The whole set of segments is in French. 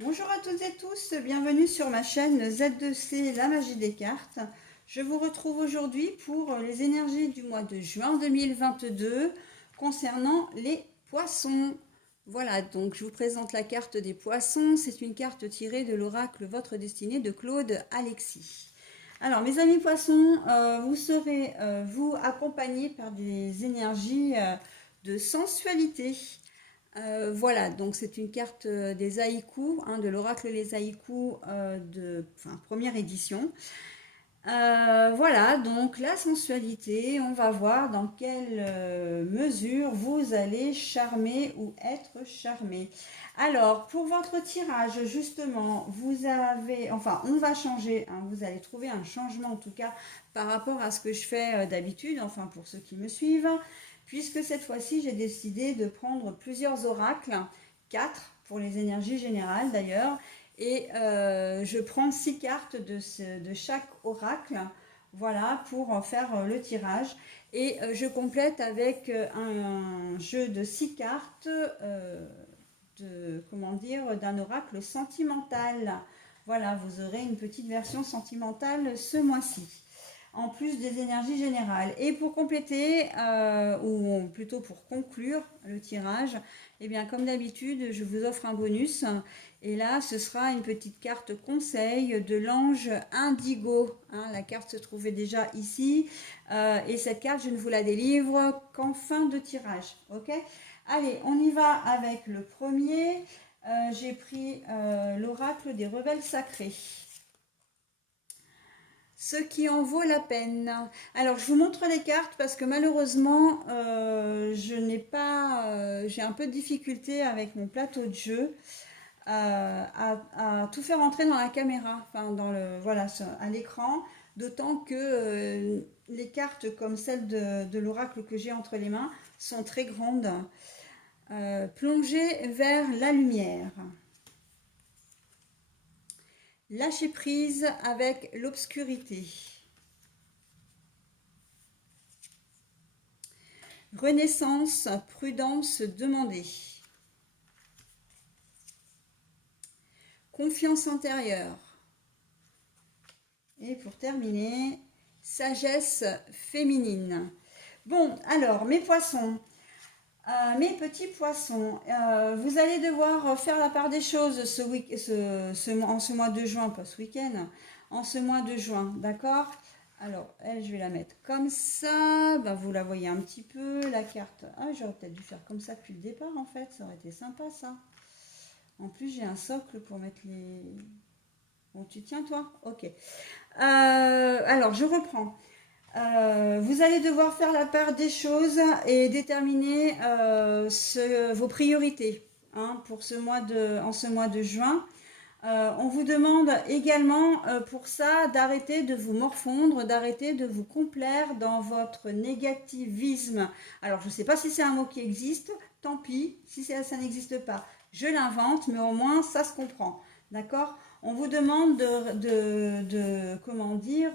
Bonjour à toutes et tous, bienvenue sur ma chaîne Z2C, la magie des cartes. Je vous retrouve aujourd'hui pour les énergies du mois de juin 2022 concernant les poissons. Voilà, donc je vous présente la carte des poissons. C'est une carte tirée de l'oracle Votre Destinée de Claude Alexis. Alors mes amis poissons, vous serez vous accompagnés par des énergies de sensualité. Voilà, donc c'est une carte des haïkus, hein, de l'oracle Les haïkus première édition. Voilà, donc la sensualité, on va voir dans quelle mesure vous allez charmer ou être charmé. Alors, pour votre tirage, justement, on va changer, hein, vous allez trouver un changement en tout cas par rapport à ce que je fais d'habitude, enfin pour ceux qui me suivent, puisque cette fois-ci, j'ai décidé de prendre plusieurs oracles, 4 pour les énergies générales d'ailleurs, et je prends 6 cartes de chaque oracle, voilà, pour en faire le tirage. Et je complète avec un jeu de 6 cartes d'un oracle sentimental. Voilà, vous aurez une petite version sentimentale ce mois-ci, en plus des énergies générales. Et pour compléter, ou plutôt pour conclure le tirage, eh bien, comme d'habitude, je vous offre un bonus. Et là, ce sera une petite carte conseil de l'ange Indigo. Hein, la carte se trouvait déjà ici. Et cette carte, je ne vous la délivre qu'en fin de tirage. Ok? Allez, on y va avec le premier. J'ai pris l'oracle des rebelles sacrés. Ce qui en vaut la peine. Alors, je vous montre les cartes parce que malheureusement, je n'ai pas, j'ai un peu de difficulté avec mon plateau de jeu à tout faire entrer dans la caméra, enfin voilà, à l'écran. D'autant que les cartes comme celle de l'oracle que j'ai entre les mains sont très grandes. Plonger vers la lumière. Lâcher prise avec l'obscurité. Renaissance, prudence demandée. Confiance intérieure. Et pour terminer, sagesse féminine. Bon, alors, mes poissons, mes petits poissons, vous allez devoir faire la part des choses en ce mois de juin, pas ce week-end, en ce mois de juin, d'accord? Alors, elle, je vais la mettre comme ça. Ben, vous la voyez un petit peu, la carte. Ah, j'aurais peut-être dû faire comme ça depuis le départ, en fait. Ça aurait été sympa, ça. En plus, j'ai un socle pour mettre les... Bon, tu tiens, toi? Ok. Alors, je reprends. Vous allez devoir faire la part des choses et déterminer vos priorités, hein, en ce mois de juin. On vous demande également pour ça d'arrêter de vous morfondre, d'arrêter de vous complaire dans votre négativisme. Alors, je ne sais pas si c'est un mot qui existe, tant pis, si ça n'existe pas. Je l'invente, mais au moins ça se comprend. D'accord? On vous demande comment dire,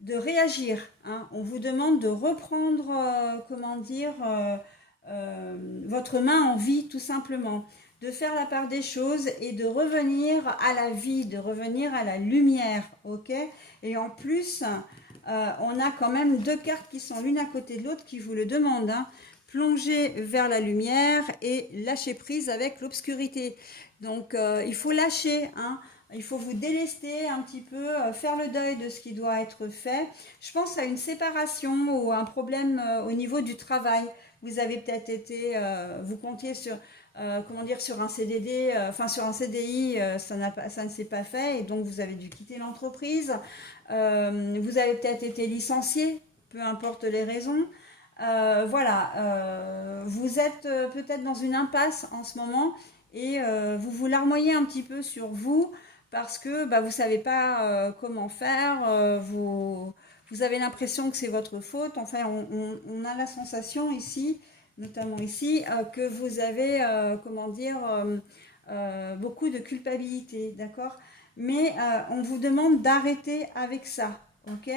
de réagir. Hein. On vous demande de reprendre, votre main en vie, tout simplement, de faire la part des choses et de revenir à la vie, de revenir à la lumière, ok? Et en plus, on a quand même 2 cartes qui sont l'une à côté de l'autre qui vous le demandent, hein. Plonger vers la lumière et lâcher prise avec l'obscurité. Donc, il faut lâcher, hein. Il faut vous délester un petit peu, faire le deuil de ce qui doit être fait. Je pense à une séparation ou un problème au niveau du travail. Vous avez peut-être été, vous comptiez sur, sur un CDD, sur un CDI, ça ne s'est pas fait et donc vous avez dû quitter l'entreprise. Vous avez peut-être été licencié, peu importe les raisons. Voilà, vous êtes peut-être dans une impasse en ce moment et vous vous larmoyez un petit peu sur vous parce que bah, vous ne savez pas comment faire, vous avez l'impression que c'est votre faute. Enfin, on a la sensation ici, notamment ici, que vous avez, beaucoup de culpabilité, d'accord? Mais on vous demande d'arrêter avec ça, ok?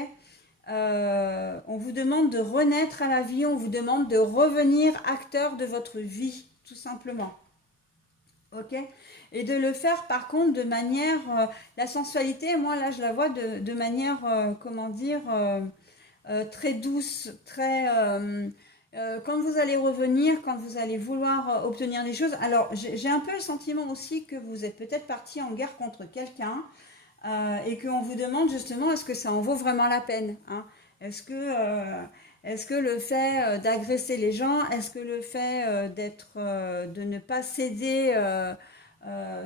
On vous demande de renaître à la vie, on vous demande de revenir acteur de votre vie, tout simplement. ok? Et de le faire par contre de manière, la sensualité, moi là je la vois de manière, comment dire, très douce, très... quand vous allez revenir, quand vous allez vouloir obtenir des choses, alors j'ai un peu le sentiment aussi que vous êtes peut-être parti en guerre contre quelqu'un et qu'on vous demande justement est-ce que ça en vaut vraiment la peine, hein? Est-ce que le fait d'agresser les gens, est-ce que le fait de ne pas céder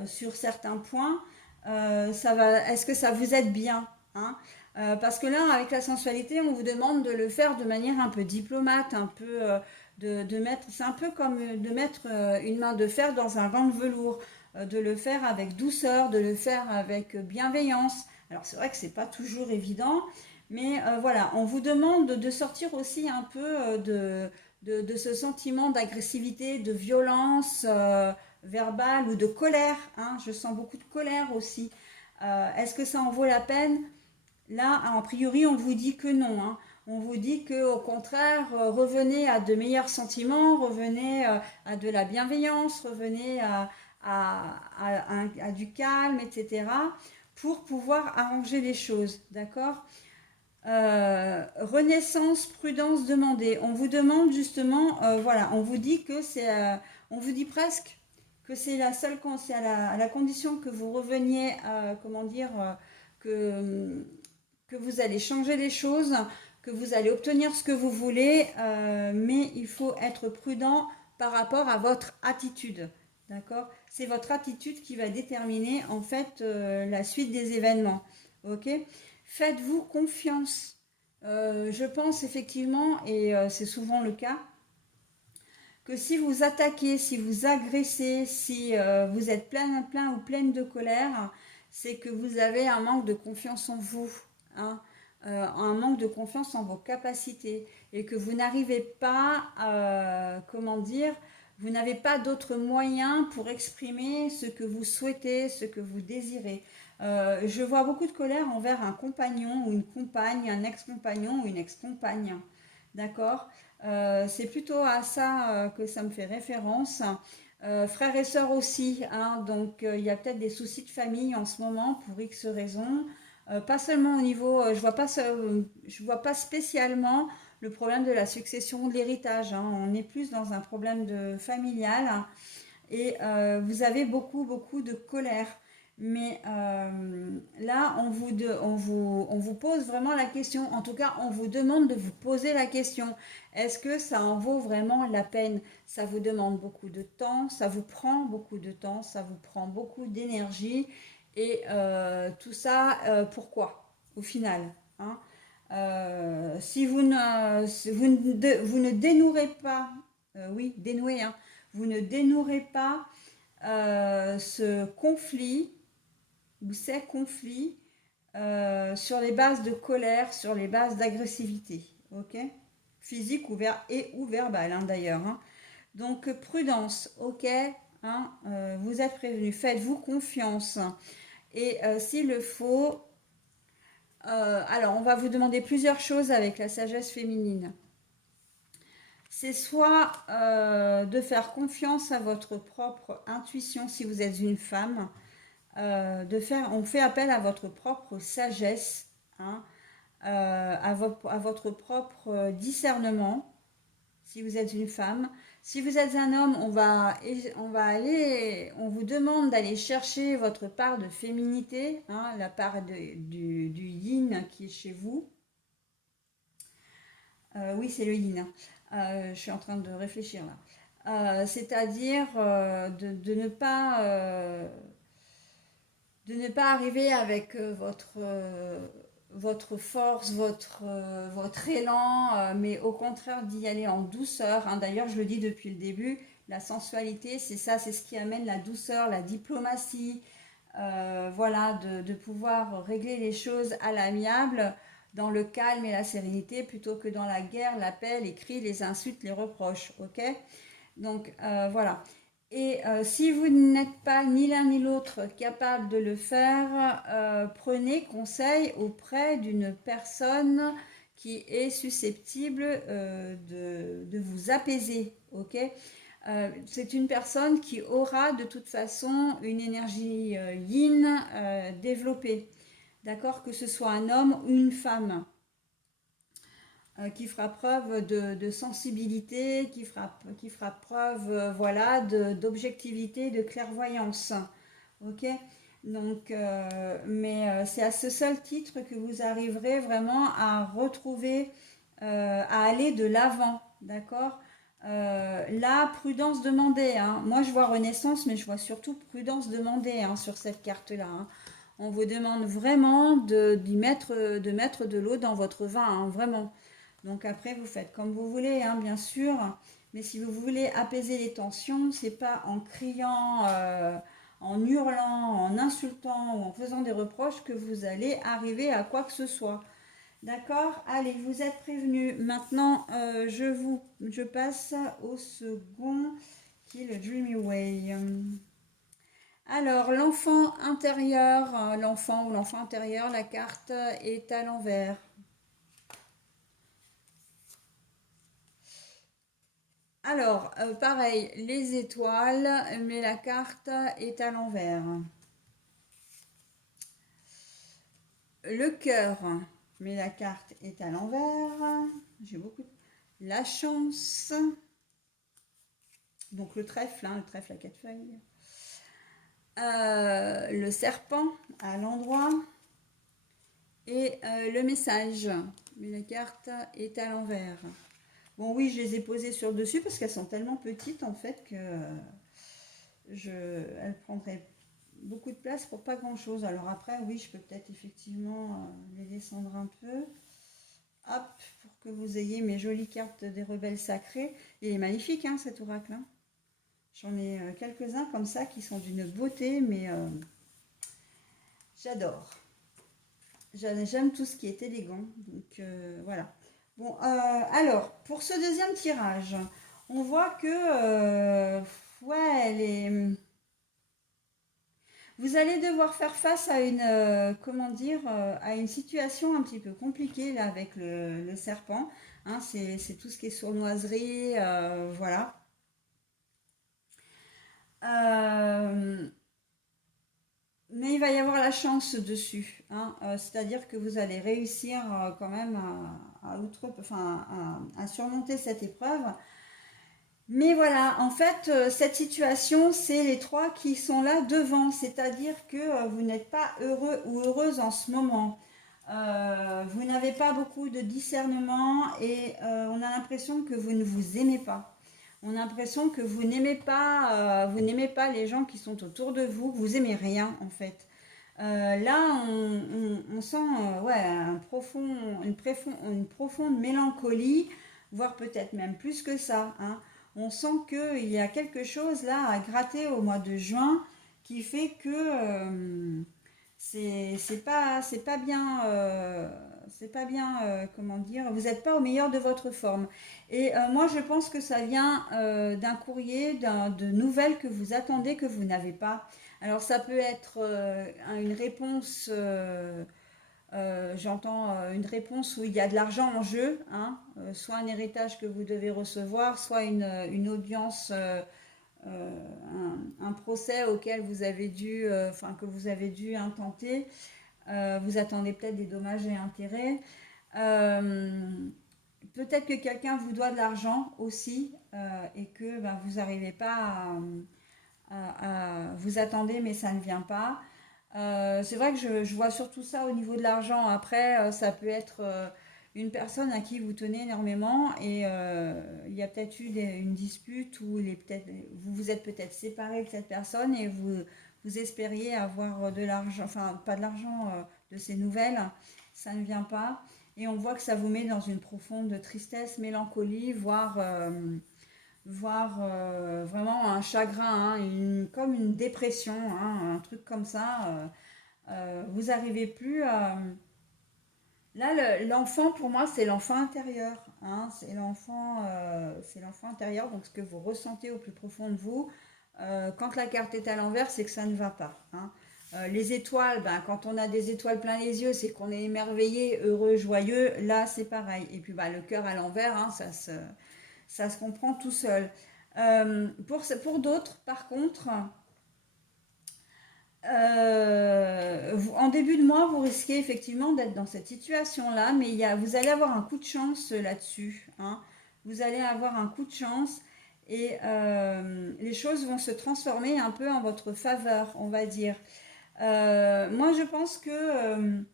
sur certains points, est-ce que ça vous aide bien, hein? Parce que là, avec la sensualité, on vous demande de le faire de manière un peu diplomate, un peu de mettre, c'est un peu comme de mettre une main de fer dans un gant de velours, de le faire avec douceur, de le faire avec bienveillance. Alors c'est vrai que c'est pas toujours évident, mais voilà, on vous demande de sortir aussi un peu de ce sentiment d'agressivité, de violence verbale ou de colère, hein. Je sens beaucoup de colère aussi. Est-ce que ça en vaut la peine? Là, a priori, on vous dit que non, hein. On vous dit que, au contraire, revenez à de meilleurs sentiments, revenez à de la bienveillance, revenez à du calme, etc., pour pouvoir arranger les choses, d'accord? Renaissance, prudence demandée. On vous demande justement, voilà, on vous dit que on vous dit presque que c'est la seule, c'est à la condition que vous reveniez, comment dire, que que vous allez changer les choses, que vous allez obtenir ce que vous voulez, mais il faut être prudent par rapport à votre attitude. D'accord? C'est votre attitude qui va déterminer en fait la suite des événements. Ok? Faites-vous confiance. Je pense effectivement, et c'est souvent le cas, que si vous attaquez, si vous agressez, si vous êtes plein ou pleine de colère, c'est que vous avez un manque de confiance en vous, hein, un manque de confiance en vos capacités et que vous n'arrivez pas, comment dire, vous n'avez pas d'autres moyens pour exprimer ce que vous souhaitez, ce que vous désirez. Je vois beaucoup de colère envers un compagnon ou une compagne, un ex-compagnon ou une ex-compagne. D'accord? C'est plutôt à ça que ça me fait référence. Frères et sœurs aussi, hein, donc il y a peut-être des soucis de famille en ce moment pour X raisons. Pas seulement au niveau, je vois pas spécialement le problème de la succession ou de l'héritage, hein. On est plus dans un problème de familial et vous avez beaucoup de colère. Mais là, on vous pose vraiment la question. En tout cas, on vous demande de vous poser la question. Est-ce que ça en vaut vraiment la peine? Ça vous demande beaucoup de temps, ça vous prend beaucoup de temps, ça vous prend beaucoup d'énergie. Et tout ça, pourquoi? Au final, hein? Si vous ne dénouerez pas, oui, dénouer, hein, vous ne dénouerez pas ce conflit ou ces conflits sur les bases de colère, sur les bases d'agressivité, ok? Physique ou verbale, hein, d'ailleurs, hein. Donc prudence, ok, hein, vous êtes prévenus, faites-vous confiance. Et s'il le faut, alors on va vous demander plusieurs choses avec la sagesse féminine. C'est soit de faire confiance à votre propre intuition si vous êtes une femme, on fait appel à votre propre sagesse, hein, à votre propre discernement si vous êtes une femme. Si vous êtes un homme, on vous demande d'aller chercher votre part de féminité, hein, la part du yin qui est chez vous. Oui, c'est le yin, hein. Je suis en train de réfléchir là. C'est-à-dire de ne pas arriver avec votre force, votre élan, mais au contraire d'y aller en douceur, hein. D'ailleurs, je le dis depuis le début, la sensualité, c'est ça, c'est ce qui amène la douceur, la diplomatie, voilà, de pouvoir régler les choses à l'amiable, dans le calme et la sérénité, plutôt que dans la guerre, l'appel, les cris, les insultes, les reproches, ok? Donc, voilà. Et si vous n'êtes pas ni l'un ni l'autre capable de le faire, prenez conseil auprès d'une personne qui est susceptible de vous apaiser, ok? C'est une personne qui aura de toute façon une énergie yin développée. D'accord? Que ce soit un homme ou une femme. Qui fera preuve de sensibilité, qui fera preuve voilà, d'objectivité, de clairvoyance. Ok? Donc, c'est à ce seul titre que vous arriverez vraiment à retrouver, à aller de l'avant. D'accord? Là, prudence demandée. Hein. Moi, je vois Renaissance, mais je vois surtout prudence demandée hein, sur cette carte-là. Hein. On vous demande vraiment de mettre de l'eau dans votre vin, hein, vraiment. Donc après, vous faites comme vous voulez, hein, bien sûr. Mais si vous voulez apaiser les tensions, c'est pas en criant, en hurlant, en insultant ou en faisant des reproches que vous allez arriver à quoi que ce soit. D'accord? Allez, vous êtes prévenus. Maintenant, je passe au second qui est le Dreamy Way. Alors, l'enfant intérieur, l'enfant ou l'enfant intérieur, la carte est à l'envers. Alors, pareil, les étoiles, mais la carte est à l'envers. Le cœur, mais la carte est à l'envers. J'ai beaucoup. La chance. Donc le trèfle, hein, le trèfle à 4 feuilles. Le serpent à l'endroit. Et le message, mais la carte est à l'envers. Bon oui, je les ai posées sur dessus parce qu'elles sont tellement petites en fait que elles prendraient beaucoup de place pour pas grand chose. Alors après, oui, je peux peut-être effectivement les descendre un peu. Hop, pour que vous ayez mes jolies cartes des rebelles sacrés. Il est magnifique hein, cet oracle. Hein. J'en ai quelques-uns comme ça qui sont d'une beauté, mais j'adore. J'aime tout ce qui est élégant. Donc voilà. Bon, alors, pour ce deuxième tirage, on voit que ouais, vous allez devoir faire face à une, comment dire, à une situation un petit peu compliquée là avec le serpent. Hein, c'est tout ce qui est sournoiserie, voilà. Euh, mais il va y avoir la chance dessus. Hein, c'est-à-dire que vous allez réussir quand même à surmonter cette épreuve. Mais voilà, en fait, cette situation, c'est les trois qui sont là devant, c'est-à-dire que vous n'êtes pas heureux ou heureuse en ce moment. Vous n'avez pas beaucoup de discernement et on a l'impression que vous ne vous aimez pas. On a l'impression que vous n'aimez pas les gens qui sont autour de vous, que vous aimez rien en fait. Là, on sent ouais, une profonde mélancolie, voire peut-être même plus que ça. Hein. On sent qu'il y a quelque chose là à gratter au mois de juin qui fait que c'est pas bien, comment dire, vous n'êtes pas au meilleur de votre forme. Et moi, je pense que ça vient d'un courrier, de nouvelles que vous attendez que vous n'avez pas. Alors ça peut être une réponse, j'entends une réponse où il y a de l'argent en jeu, hein, soit un héritage que vous devez recevoir, soit une audience, un procès auquel vous avez dû, que vous avez dû intenter. Vous attendez peut-être des dommages et intérêts. Euh, Peut-être que quelqu'un vous doit de l'argent aussi et que ben, vous n'arrivez pas vous attendez mais ça ne vient pas. C'est vrai que je vois surtout ça au niveau de l'argent. Après, ça peut être une personne à qui vous tenez énormément et il y a peut-être eu une dispute ou vous vous êtes peut-être séparé de cette personne et vous espériez avoir de l'argent, enfin pas de l'argent, de ces nouvelles. Ça ne vient pas et on voit que ça vous met dans une profonde tristesse, mélancolie, voire vraiment un chagrin, hein, comme une dépression, hein, un truc comme ça. Vous n'arrivez plus à... Là, l'enfant, pour moi, c'est l'enfant intérieur. Hein, c'est l'enfant intérieur, donc ce que vous ressentez au plus profond de vous. Quand la carte est à l'envers, c'est que ça ne va pas. Hein. Les étoiles, ben, quand on a des étoiles plein les yeux, c'est qu'on est émerveillé, heureux, joyeux. Là, c'est pareil. Et puis, ben, le cœur à l'envers, hein, ça se comprend tout seul. Pour d'autres, par contre, en début de mois, vous risquez effectivement d'être dans cette situation-là, mais vous allez avoir un coup de chance là-dessus, hein. Vous allez avoir un coup de chance et les choses vont se transformer un peu en votre faveur, on va dire. Moi, je pense que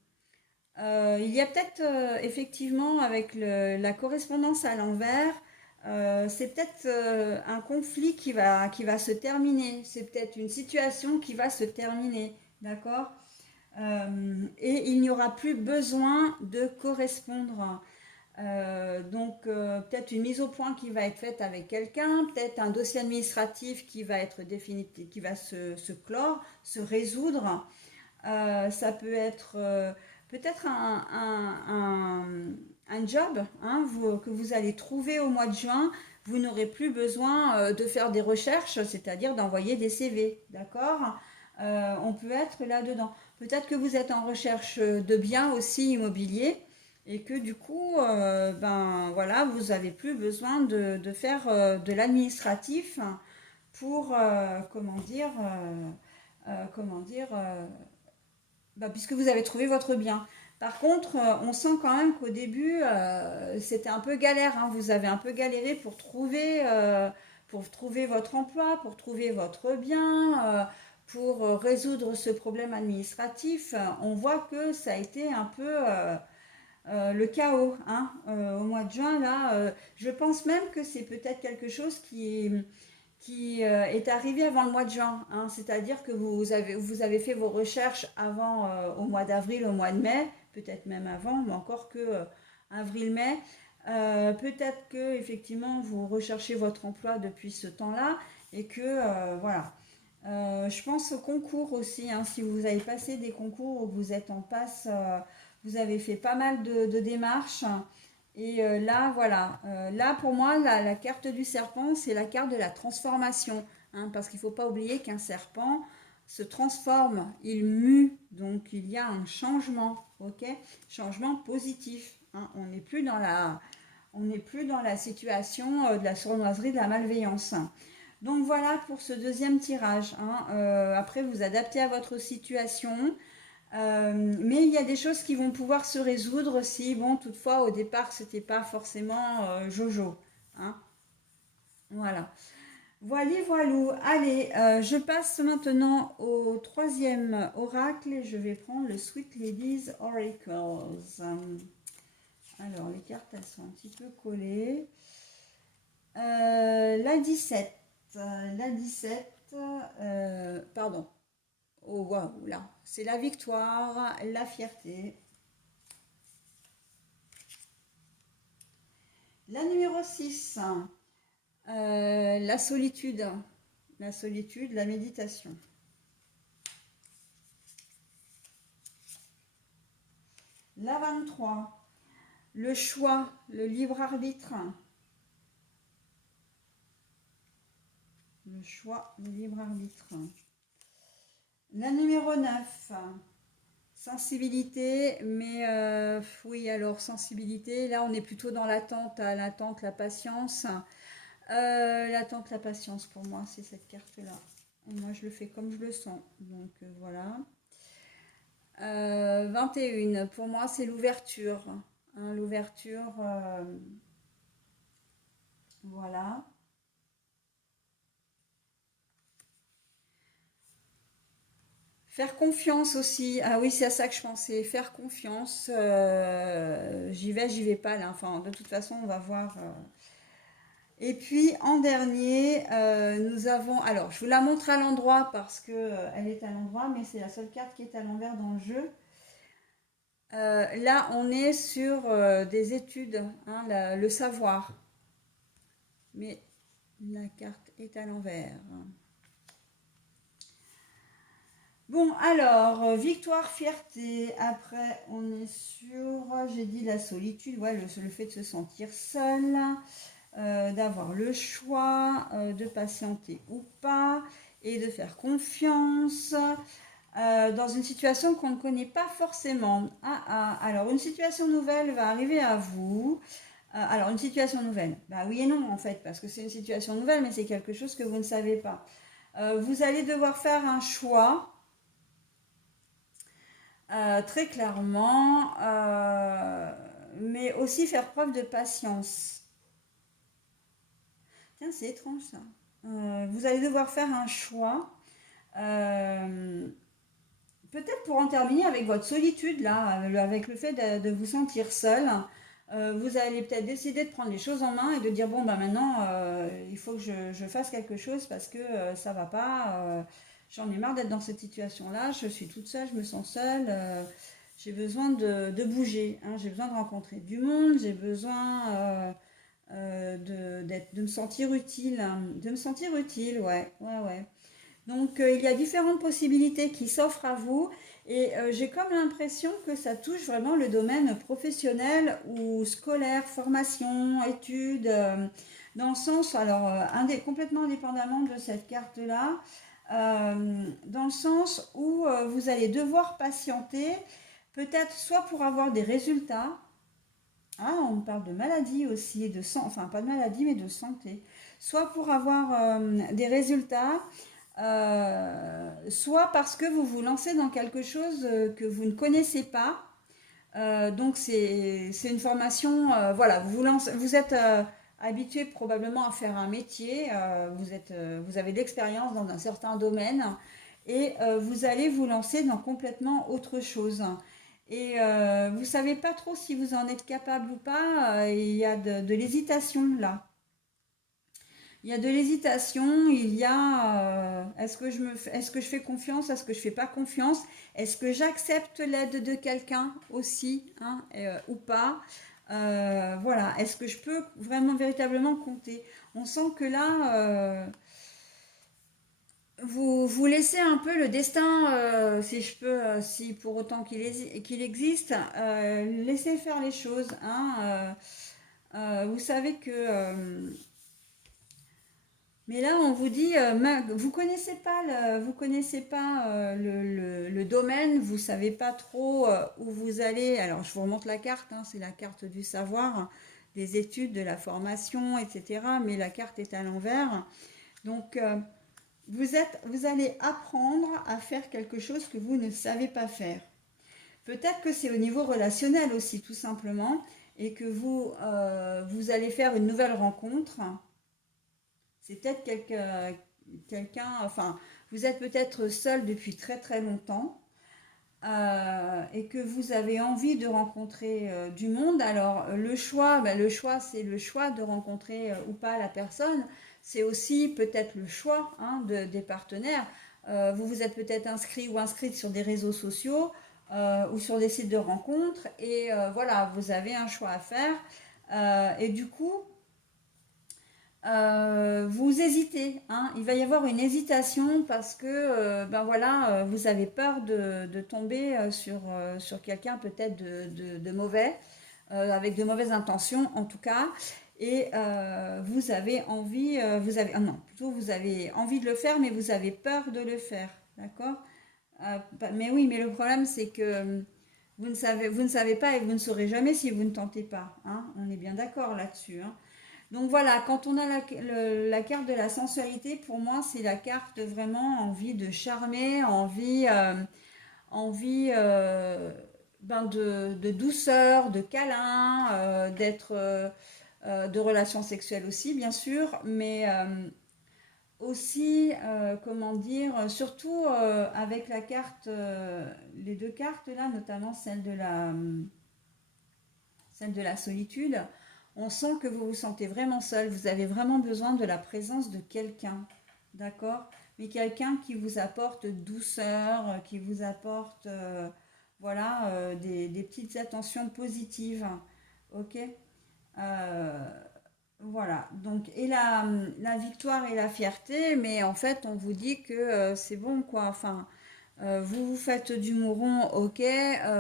il y a peut-être effectivement avec la correspondance à l'envers, c'est peut-être un conflit qui va se terminer. C'est peut-être une situation qui va se terminer, d'accord? Et il n'y aura plus besoin de correspondre. Donc peut-être une mise au point qui va être faite avec quelqu'un, peut-être un dossier administratif qui va être définitif, qui va se clore, se résoudre. Ça peut être peut-être un job, hein, que vous allez trouver au mois de juin. Vous n'aurez plus besoin de faire des recherches, c'est-à-dire d'envoyer des CV, d'accord? On peut être là-dedans. Peut-être que vous êtes en recherche de biens aussi immobiliers et que du coup, ben voilà, vous n'avez plus besoin de faire de l'administratif pour, comment dire, puisque vous avez trouvé votre bien. Par contre, on sent quand même qu'au début, c'était un peu galère, hein. Vous avez un peu galéré pour trouver votre emploi, pour trouver votre bien, pour résoudre ce problème administratif. On voit que ça a été un peu le chaos, hein, au mois de juin. Là, je pense même que c'est peut-être quelque chose qui est arrivé avant le mois de juin, hein. C'est-à-dire que vous avez fait vos recherches avant, au mois d'avril, au mois de mai, peut-être même avant, mais encore que avril-mai. Peut-être que effectivement vous recherchez votre emploi depuis ce temps-là et que voilà. Je pense au concours aussi, hein. Si vous avez passé des concours ou vous êtes en passe, vous avez fait pas mal de démarches. Et là, voilà. Là, pour moi, la carte du serpent, c'est la carte de la transformation, hein, parce qu'il ne faut pas oublier qu'un serpent se transforme, il mue, donc il y a un changement, ok? Changement positif, hein. On n'est plus dans la situation de la sournoiserie, de la malveillance. Donc voilà pour ce deuxième tirage, hein. Après, vous adaptez à votre situation. Mais il y a des choses qui vont pouvoir se résoudre si, bon, toutefois, au départ, c'était pas forcément Jojo, hein. Voilà. Voilà, voilou. Allez, je passe maintenant au troisième oracle et je vais prendre le Sweet Ladies Oracles. Alors, les cartes, elles sont un petit peu collées. La 17. La 17. Pardon. Oh, waouh, là. C'est la victoire, la fierté. La numéro 6, la solitude. La solitude, la méditation. La 23, le choix, le libre arbitre. Le choix, le libre arbitre. La numéro 9, sensibilité, mais oui, alors sensibilité, là on est plutôt dans l'attente, la patience. L'attente, la patience pour moi, c'est cette carte-là. Moi je le fais comme je le sens, donc voilà. 21, pour moi c'est l'ouverture, hein, l'ouverture, voilà. Faire confiance aussi. Ah oui, c'est à ça que je pensais. Faire confiance. J'y vais pas là. Enfin, de toute façon, on va voir. Et puis en dernier, nous avons. Alors, je vous la montre à l'endroit parce que elle est à l'endroit, mais c'est la seule carte qui est à l'envers dans le jeu. Là, on est sur des études, hein, le savoir. Mais la carte est à l'envers. Bon, alors, victoire, fierté. Après, on est sur, j'ai dit la solitude, ouais, le fait de se sentir seul, d'avoir le choix, de patienter ou pas, et de faire confiance dans une situation qu'on ne connaît pas forcément. Alors, une situation nouvelle va arriver à vous. Alors, une situation nouvelle. Bah oui et non, en fait, parce que c'est une situation nouvelle, mais c'est quelque chose que vous ne savez pas. Vous allez devoir faire un choix, très clairement, mais aussi faire preuve de patience. Tiens, c'est étrange ça. Vous allez devoir faire un choix. euh, Peut-être pour en terminer avec votre solitude, là, avec le fait de vous sentir seul, vous allez peut-être décider de prendre les choses en main et de dire, bon, bah maintenant, il faut que je fasse quelque chose parce que ça va pas. J'en ai marre d'être dans cette situation-là, je suis toute seule, je me sens seule. J'ai besoin de bouger, hein, j'ai besoin de rencontrer du monde, j'ai besoin de me sentir utile, hein, de me sentir utile, ouais, ouais, ouais. Donc, il y a différentes possibilités qui s'offrent à vous et j'ai comme l'impression que ça touche vraiment le domaine professionnel ou scolaire, formation, études, dans le sens, alors complètement indépendamment de cette carte-là, dans le sens où vous allez devoir patienter, peut-être soit pour avoir des résultats. Ah, on parle de maladie aussi, enfin pas de maladie mais de santé. Soit pour avoir des résultats, soit parce que vous vous lancez dans quelque chose que vous ne connaissez pas. Donc c'est une formation, voilà, vous êtes habitué probablement à faire un métier, vous avez de l'expérience dans un certain domaine et vous allez vous lancer dans complètement autre chose. Et vous ne savez pas trop si vous en êtes capable ou pas, il y a de l'hésitation là. Il y a de l'hésitation, il y a est-ce que je fais confiance, est-ce que je fais pas confiance, est-ce que j'accepte l'aide de quelqu'un aussi, hein, ou pas. Voilà, est-ce que je peux vraiment véritablement compter. On sent que là, vous laissez un peu le destin, si je peux, si pour autant qu'il existe, laissez faire les choses, hein. Vous savez que mais là, on vous dit, vous connaissez pas le domaine, vous savez pas trop où vous allez. Alors, je vous remonte la carte, hein, c'est la carte du savoir, hein, des études, de la formation, etc. Mais la carte est à l'envers. Donc, vous allez apprendre à faire quelque chose que vous ne savez pas faire. Peut-être que c'est au niveau relationnel aussi, tout simplement, et que vous allez faire une nouvelle rencontre. C'est peut-être quelqu'un, enfin, vous êtes peut-être seul depuis très très longtemps et que vous avez envie de rencontrer du monde. Alors, le choix, c'est le choix de rencontrer ou pas la personne. C'est aussi peut-être le choix, hein, des partenaires. Vous vous êtes peut-être inscrit ou inscrite sur des réseaux sociaux ou sur des sites de rencontres et voilà, vous avez un choix à faire. Et du coup, vous hésitez, hein. Il va y avoir une hésitation parce que ben voilà, vous avez peur de tomber sur quelqu'un peut-être de mauvais, avec de mauvaises intentions en tout cas, et vous avez envie, ah non, plutôt vous avez envie de le faire, mais vous avez peur de le faire, d'accord? Mais oui, mais le problème c'est que vous ne savez pas et vous ne saurez jamais si vous ne tentez pas, hein. On est bien d'accord là-dessus, hein. Donc voilà, quand on a la carte de la sensualité, pour moi, c'est la carte vraiment envie de charmer, envie ben de douceur, de câlin, de relations sexuelles aussi, bien sûr, mais aussi, comment dire, surtout avec la carte, les deux cartes là, notamment celle de la solitude, on sent que vous vous sentez vraiment seul, vous avez vraiment besoin de la présence de quelqu'un, d'accord? Mais quelqu'un qui vous apporte douceur, qui vous apporte voilà, des petites attentions positives, ok? Euh, voilà, donc et la victoire et la fierté, mais en fait on vous dit que c'est bon quoi, enfin vous vous faites du mouron, ok,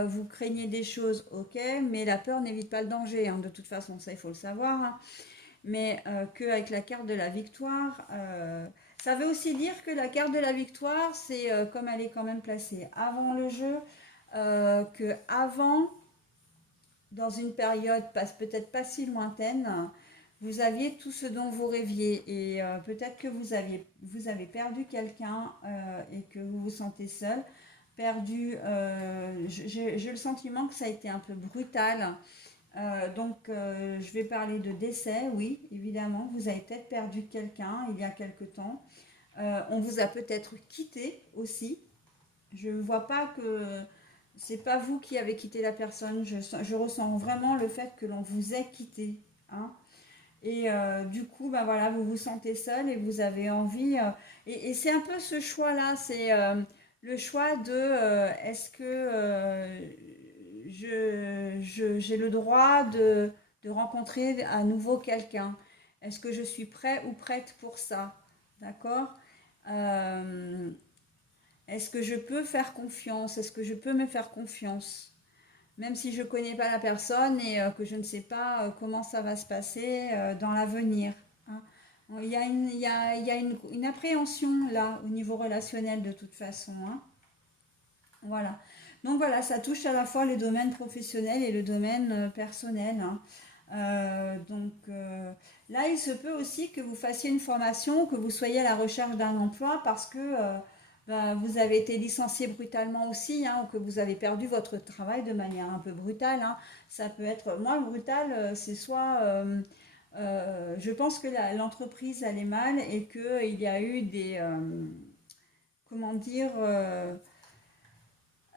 vous craignez des choses, ok, mais la peur n'évite pas le danger, hein, de toute façon, ça il faut le savoir, hein. Mais qu'avec la carte de la victoire, ça veut aussi dire que la carte de la victoire, c'est comme elle est quand même placée avant le jeu, que avant dans une période peut-être pas si lointaine, vous aviez tout ce dont vous rêviez et peut-être que vous avez perdu quelqu'un et que vous vous sentez seul, perdu. J'ai le sentiment que ça a été un peu brutal. Donc, je vais parler de décès, oui, évidemment. Vous avez peut-être perdu quelqu'un il y a quelque temps. On vous a peut-être quitté aussi. Je ne vois pas que c'est pas vous qui avez quitté la personne. Je ressens vraiment le fait que l'on vous ait quitté, hein. Et du coup, ben voilà, vous vous sentez seul et vous avez envie. Et c'est un peu ce choix-là, c'est le choix de est-ce que j'ai le droit de rencontrer à nouveau quelqu'un? Est-ce que je suis prêt ou prête pour ça? D'accord? Euh, Est-ce que je peux faire confiance? Est-ce que je peux me faire confiance? Même si je ne connais pas la personne et que je ne sais pas comment ça va se passer dans l'avenir, hein. Il y a une appréhension là au niveau relationnel de toute façon, hein. Voilà. Donc voilà, ça touche à la fois le domaine professionnel et le domaine personnel, hein. Là, il se peut aussi que vous fassiez une formation, que vous soyez à la recherche d'un emploi parce que vous avez été licencié brutalement aussi, hein, ou que vous avez perdu votre travail de manière un peu brutale, hein. Ça peut être, moi, brutal, c'est soit, je pense que l'entreprise allait mal et qu'il y a eu comment dire,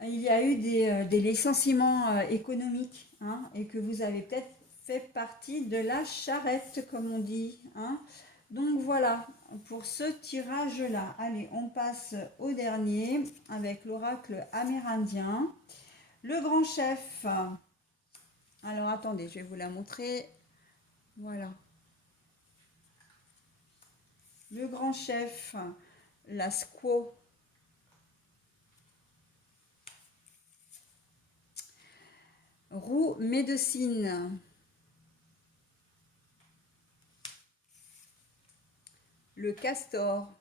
il y a eu des licenciements économiques, hein, et que vous avez peut-être fait partie de la charrette, comme on dit, hein. Donc voilà, pour ce tirage-là. Allez, on passe au dernier avec l'oracle amérindien. Le grand chef. Alors attendez, je vais vous la montrer. Voilà. Le grand chef, la squaw. Roue médecine. Le castor.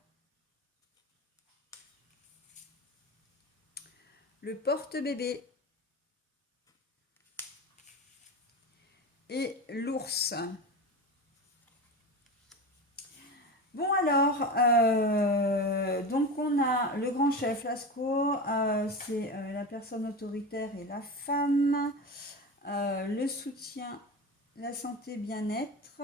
Le porte-bébé. Et l'ours. Bon alors, donc on a le grand chef, Lascaux, c'est la personne autoritaire et la femme, le soutien, la santé, bien-être.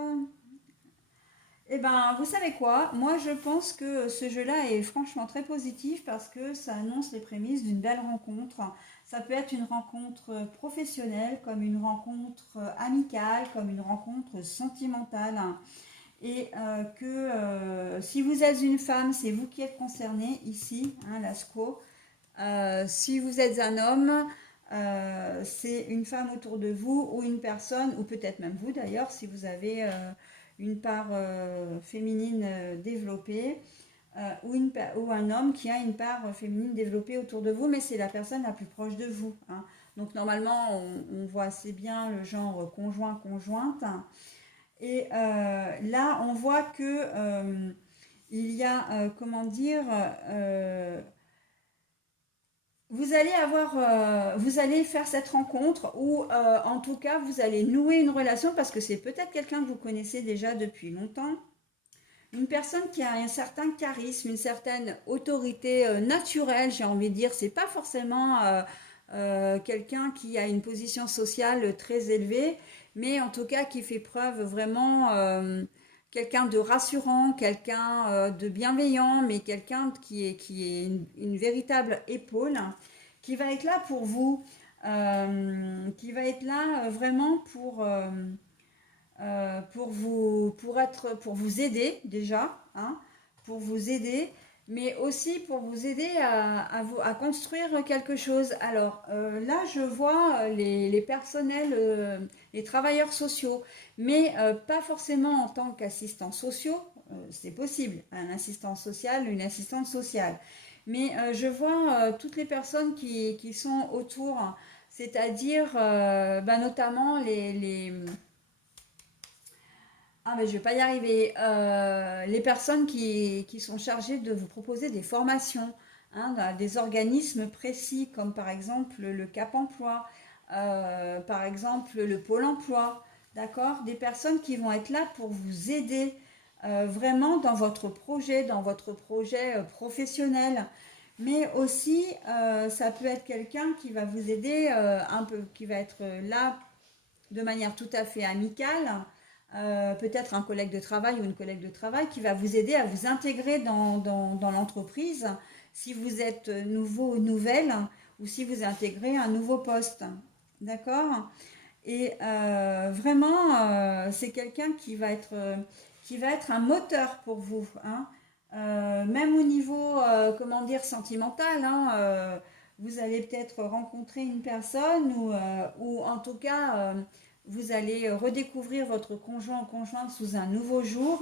Eh ben, vous savez quoi? Moi, je pense que ce jeu-là est franchement très positif parce que ça annonce les prémices d'une belle rencontre. Ça peut être une rencontre professionnelle, comme une rencontre amicale, comme une rencontre sentimentale. Et si vous êtes une femme, c'est vous qui êtes concerné ici, hein, Lasco. Si vous êtes un homme, c'est une femme autour de vous ou une personne, ou peut-être même vous d'ailleurs, si vous avez une part féminine développée, ou un homme qui a une part féminine développée autour de vous, mais c'est la personne la plus proche de vous, hein. Donc normalement, on voit assez bien le genre conjoint-conjointe. Et là, on voit que il y a, comment dire, vous allez faire cette rencontre ou en tout cas, vous allez nouer une relation parce que c'est peut-être quelqu'un que vous connaissez déjà depuis longtemps. Une personne qui a un certain charisme, une certaine autorité naturelle, j'ai envie de dire. C'est pas forcément quelqu'un qui a une position sociale très élevée, mais en tout cas qui fait preuve vraiment quelqu'un de rassurant, quelqu'un de bienveillant, mais quelqu'un qui est une véritable épaule, qui va être là pour vous, qui va être là vraiment pour vous aider déjà, hein, pour vous aider, mais aussi pour vous aider à construire quelque chose. Alors là, je vois les personnels, les travailleurs sociaux, mais pas forcément en tant qu'assistants sociaux. C'est possible, un assistant social, une assistante sociale. Mais je vois toutes les personnes qui sont autour, c'est-à-dire notamment mais je vais pas y arriver. Les personnes qui sont chargées de vous proposer des formations, hein, dans des organismes précis, comme par exemple le Cap Emploi, par exemple le pôle emploi, d'accord? Des personnes qui vont être là pour vous aider vraiment dans votre projet professionnel. Mais aussi, ça peut être quelqu'un qui va vous aider un peu, qui va être là de manière tout à fait amicale, peut-être un collègue de travail ou une collègue de travail qui va vous aider à vous intégrer dans l'entreprise si vous êtes nouveau ou nouvelle ou si vous intégrez un nouveau poste. D'accord? Et vraiment, c'est quelqu'un qui va être un moteur pour vous, hein. Même au niveau, comment dire, sentimental, hein, vous allez peut-être rencontrer une personne ou en tout cas, vous allez redécouvrir votre conjoint ou conjointe sous un nouveau jour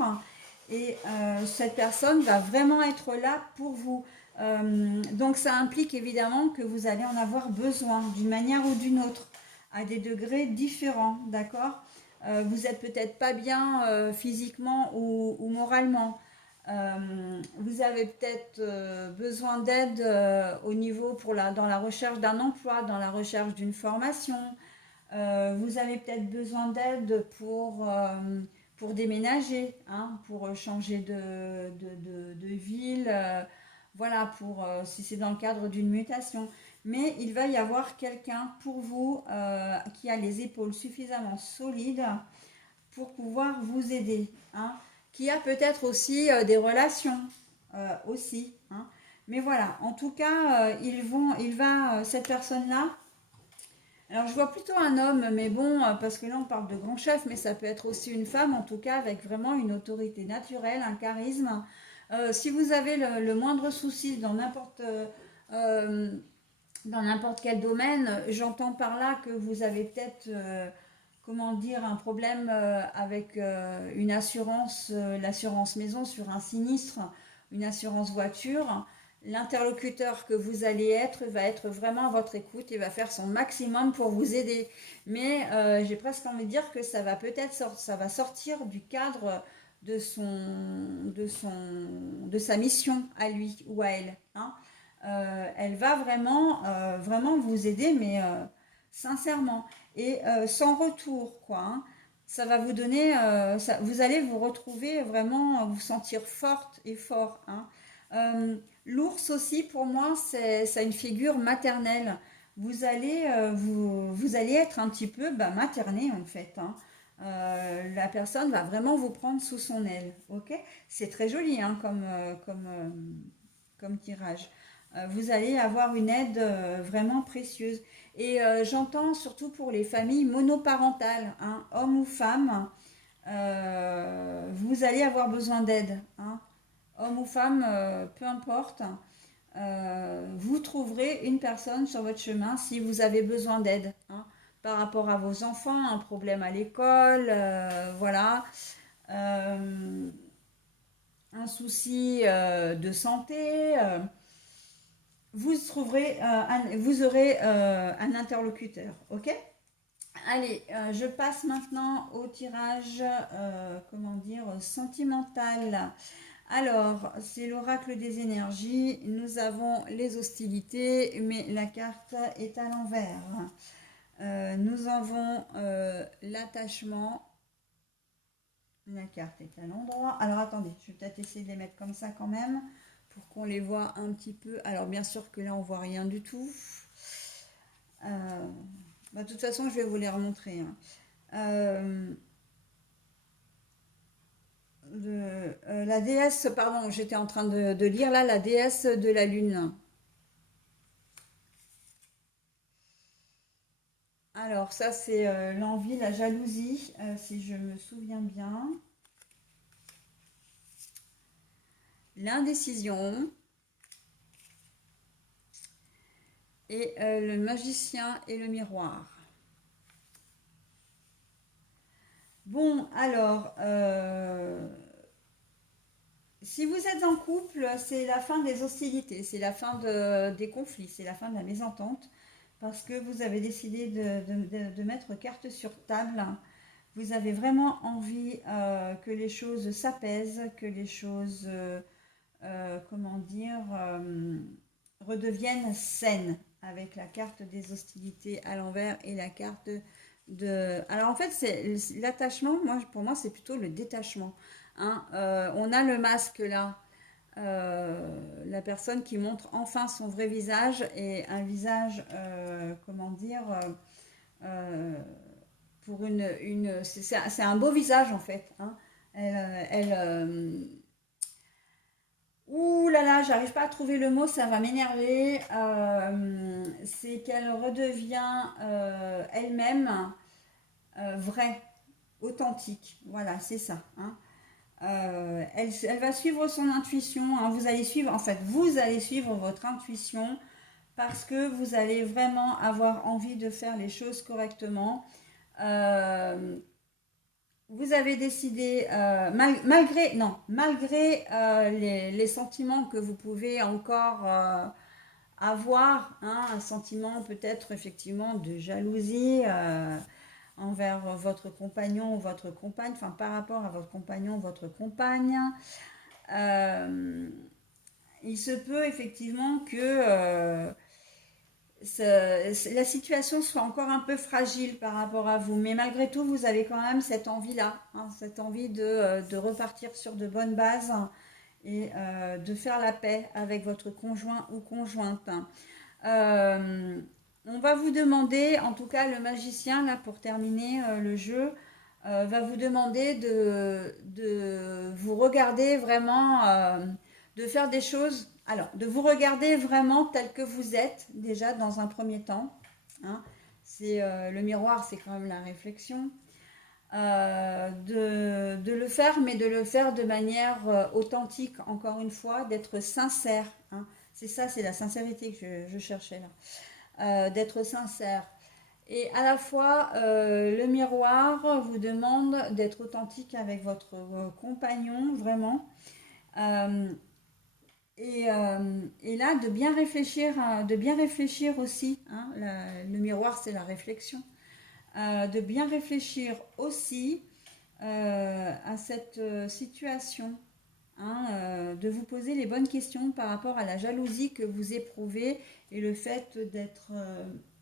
et cette personne va vraiment être là pour vous. Donc ça implique évidemment que vous allez en avoir besoin d'une manière ou d'une autre à des degrés différents, d'accord? Vous n'êtes peut-être pas bien physiquement ou moralement. Vous avez peut-être besoin d'aide au niveau dans la recherche d'un emploi, dans la recherche d'une formation. Vous avez peut-être besoin d'aide pour déménager, hein, pour changer de ville, voilà, si c'est dans le cadre d'une mutation. Mais il va y avoir quelqu'un pour vous qui a les épaules suffisamment solides pour pouvoir vous aider, hein, qui a peut-être aussi des relations aussi, hein. Mais voilà, en tout cas, cette personne-là, alors je vois plutôt un homme, mais bon, parce que là on parle de grand chef, mais ça peut être aussi une femme, en tout cas avec vraiment une autorité naturelle, un charisme. Si vous avez le moindre souci euh, dans n'importe quel domaine, j'entends par là que vous avez peut-être, comment dire, un problème avec une assurance, l'assurance maison sur un sinistre, une assurance voiture. L'interlocuteur que vous allez être va être vraiment à votre écoute et va faire son maximum pour vous aider. Mais j'ai presque envie de dire que ça va sortir du cadre de sa mission à lui ou à elle, hein. Elle va vraiment vous aider, mais sincèrement et sans retour, quoi, hein. Ça va vous donner, vous allez vous retrouver vraiment, vous sentir forte et fort, hein. L'ours aussi, pour moi, c'est une figure maternelle. Vous allez être un petit peu materné en fait, hein. La personne va vraiment vous prendre sous son aile, ok? C'est très joli, hein, comme tirage. Vous allez avoir une aide vraiment précieuse. Et j'entends surtout pour les familles monoparentales, hein, hommes ou femmes, vous allez avoir besoin d'aide, hein. Homme ou femme, peu importe. Vous trouverez une personne sur votre chemin si vous avez besoin d'aide, hein, par rapport à vos enfants, un problème à l'école, voilà, un souci de santé. Vous aurez un interlocuteur, ok? Allez, je passe maintenant au tirage, comment dire, sentimental. Alors, c'est l'oracle des énergies. Nous avons les hostilités, mais la carte est à l'envers. Nous avons l'attachement. La carte est à l'endroit. Alors, attendez, je vais peut-être essayer de les mettre comme ça quand même, pour qu'on les voit un petit peu. Alors, bien sûr que là, on voit rien du tout. De toute façon, je vais vous les remontrer, hein. La déesse, pardon, j'étais en train de lire là, la déesse de la lune. Alors ça c'est l'envie, la jalousie, si je me souviens bien. L'indécision. Et le magicien et le miroir. Bon, alors, si vous êtes en couple, c'est la fin des hostilités, c'est la fin des conflits, c'est la fin de la mésentente, parce que vous avez décidé de mettre carte sur table. Vous avez vraiment envie que les choses s'apaisent, que les choses, comment dire, redeviennent saines. avec la carte des hostilités à l'envers et la carte de... Alors en fait, c'est l'attachement, pour moi, c'est plutôt le détachement. Hein. On a le masque là, la personne qui montre enfin son vrai visage et un visage, comment dire, euh, pour c'est un beau visage en fait. Hein. Ouh là là, j'arrive pas à trouver le mot, ça va m'énerver. C'est qu'elle redevient elle-même vraie, authentique. Voilà, c'est ça. Hein. Elle va suivre son intuition. Hein. Vous allez suivre, en fait, vous allez suivre votre intuition parce que vous allez vraiment avoir envie de faire les choses correctement. Vous avez décidé, malgré les sentiments que vous pouvez encore avoir, hein, un sentiment peut-être effectivement de jalousie envers votre compagnon ou votre compagne, enfin par rapport à votre compagnon ou votre compagne, euh, il se peut effectivement que la situation soit encore un peu fragile par rapport à vous, mais malgré tout, vous avez quand même cette envie-là, hein, cette envie de repartir sur de bonnes bases et de faire la paix avec votre conjoint ou conjointe. Euh, on va vous demander, en tout cas le magicien, là pour terminer le jeu, va vous demander de vous regarder vraiment, de faire des choses, alors de vous regarder vraiment tel que vous êtes déjà dans un premier temps. Hein. C'est le miroir, c'est quand même la réflexion. De le faire, mais de le faire de manière authentique, encore une fois, d'être sincère. Hein. C'est ça, c'est la sincérité que je cherchais là. D'être sincère. Et à la fois, le miroir vous demande d'être authentique avec votre compagnon, vraiment. Euh, et là, de bien réfléchir aussi. Hein, le miroir, c'est la réflexion. De bien réfléchir aussi à cette situation. Hein, de vous poser les bonnes questions par rapport à la jalousie que vous éprouvez et le fait d'être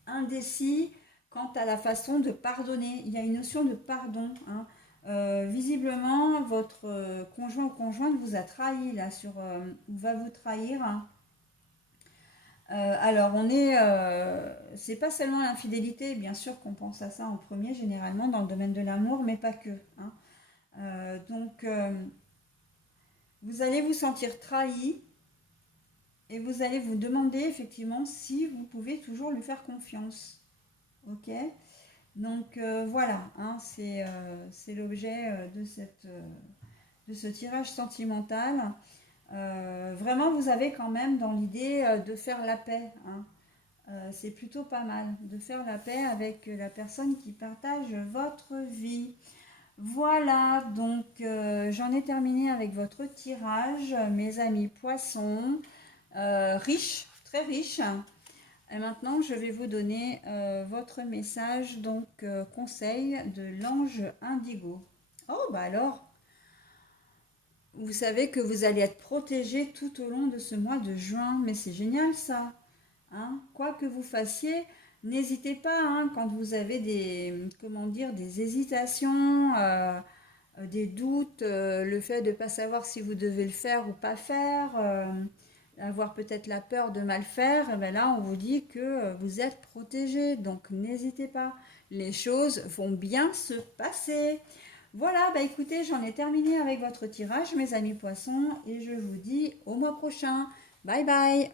indécis quant à la façon de pardonner. Il y a une notion de pardon. Hein. Visiblement, votre conjoint ou conjointe vous a trahi là va vous trahir. Hein. Alors, c'est pas seulement l'infidélité, bien sûr qu'on pense à ça en premier, généralement dans le domaine de l'amour, mais pas que. Hein. Donc, vous allez vous sentir trahi et vous allez vous demander effectivement si vous pouvez toujours lui faire confiance. Ok? Donc voilà, hein, c'est l'objet de ce tirage sentimental. Vraiment, vous avez quand même dans l'idée de faire la paix. Hein. C'est plutôt pas mal de faire la paix avec la personne qui partage votre vie. Voilà, donc j'en ai terminé avec votre tirage, mes amis poissons, riche, très riche. Et maintenant, je vais vous donner votre message, donc conseil de l'ange indigo. Oh, bah alors, vous savez que vous allez être protégé tout au long de ce mois de juin, mais c'est génial ça. Hein. Quoi que vous fassiez, n'hésitez pas hein, quand vous avez des hésitations, des doutes, le fait de ne pas savoir si vous devez le faire ou pas faire, avoir peut-être la peur de mal faire, et bien là on vous dit que vous êtes protégé, donc n'hésitez pas, les choses vont bien se passer. Voilà, bah écoutez, j'en ai terminé avec votre tirage, mes amis poissons, et je vous dis au mois prochain. Bye bye.